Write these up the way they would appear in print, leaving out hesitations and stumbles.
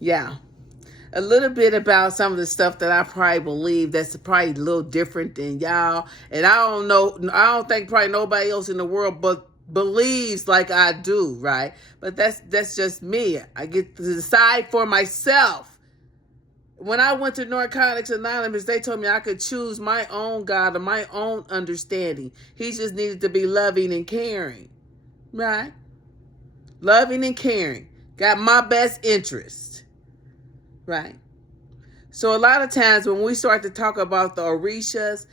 Yeah. A little bit about some of the stuff that I probably believe that's probably a little different than y'all. And I don't know, I don't think probably nobody else in the world but believes like I do, right? But that's just me. I get to decide for myself. When I went to Narcotics Anonymous, they told me I could choose my own God or my own understanding. He just needed to be loving and caring, right? Loving and caring. Got my best interest, right? So a lot of times when we start to talk about the Orishas,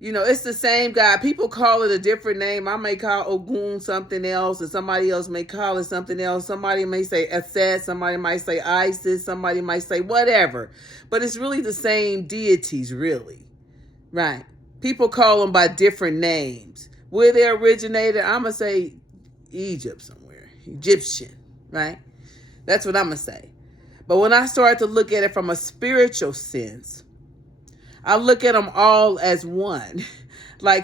it's the same God. People call it a different name. I may call Ogun something else, and somebody else may call it something else. Somebody may say Aset, somebody might say Isis, somebody might say whatever. But it's really the same deities, really, right? People call them by different names. Where they originated, I'm going to say Egypt somewhere, Egyptian, right? That's what I'm going to say. But when I start to look at it from a spiritual sense, I look at them all as one.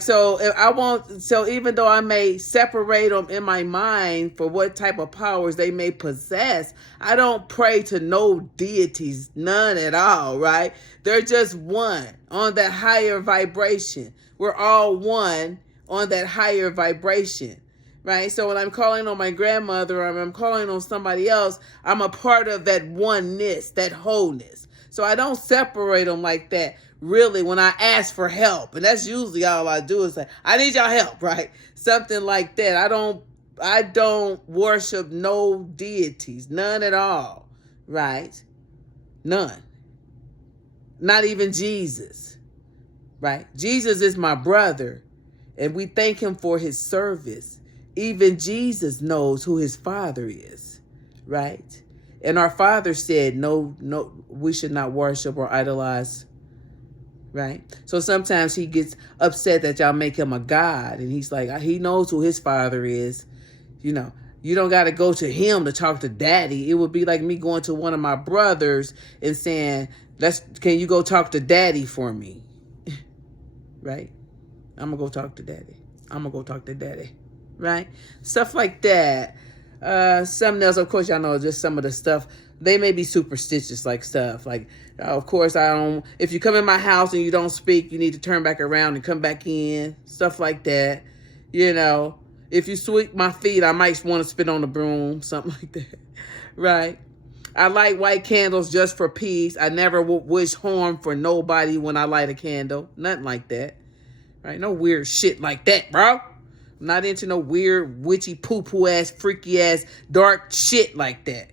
So even though I may separate them in my mind for what type of powers they may possess, I don't pray to no deities, none at all, right? They're just one on that higher vibration. We're all one on that higher vibration. Right? So when I'm calling on my grandmother or I'm calling on somebody else, I'm a part of that oneness, that wholeness. So I don't separate them like that, really, when I ask for help. And that's usually all I do is say, I need your help, right? Something like that. I don't worship no deities, none at all, right? None. Not even Jesus, right? Jesus is my brother, and we thank him for his service. Even Jesus knows who his Father is, right? And our Father said, no, we should not worship or idolize, right? So sometimes he gets upset that y'all make him a God, and he's like, he knows who his Father is. You don't got to go to him to talk to Daddy. It would be like me going to one of my brothers and saying, can you go talk to Daddy for me? Right? I'm going to go talk to Daddy. I'm going to go talk to Daddy. Right? Stuff like that. Something else, of course, y'all know just some of the stuff. They may be superstitious, like stuff. Like, of course, if you come in my house and you don't speak, you need to turn back around and come back in. Stuff like that. If you sweep my feet, I might want to spit on the broom. Something like that. Right? I light white candles just for peace. I never wish harm for nobody when I light a candle. Nothing like that. Right? No weird shit like that, bro. I'm not into no weird, witchy, poo-poo ass, freaky ass, dark shit like that.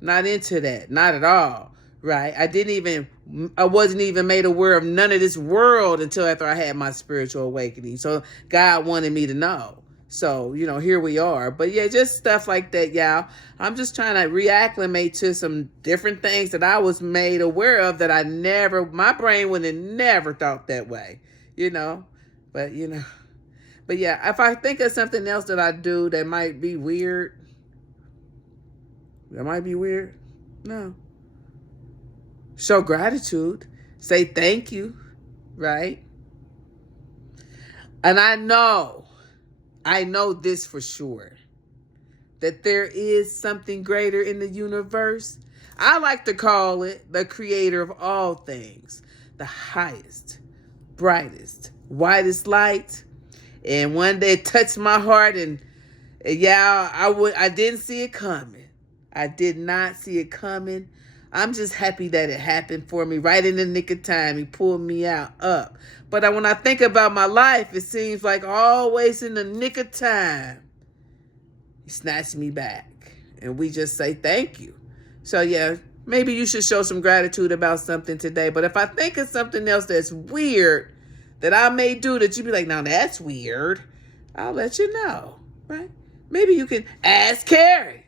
Not into that. Not at all. Right? I wasn't even made aware of none of this world until after I had my spiritual awakening. So God wanted me to know. So, here we are. But yeah, just stuff like that, y'all. I'm just trying to reacclimate to some different things that I was made aware of that my brain would have never thought that way, But, But yeah, if I think of something else that I do that might be weird, no. Show gratitude. Say thank you, right? And I know this for sure, that there is something greater in the universe. I like to call it the creator of all things, the highest, brightest, whitest light. And one day it touched my heart, and yeah, I didn't see it coming. I did not see it coming. I'm just happy that it happened for me right in the nick of time. He pulled me up. But when I think about my life, it seems like always in the nick of time, he snatched me back. And we just say thank you. So yeah, maybe you should show some gratitude about something today. But if I think of something else that's weird that I may do that you'd be like, now that's weird, I'll let you know, right? Maybe you can ask Carrie.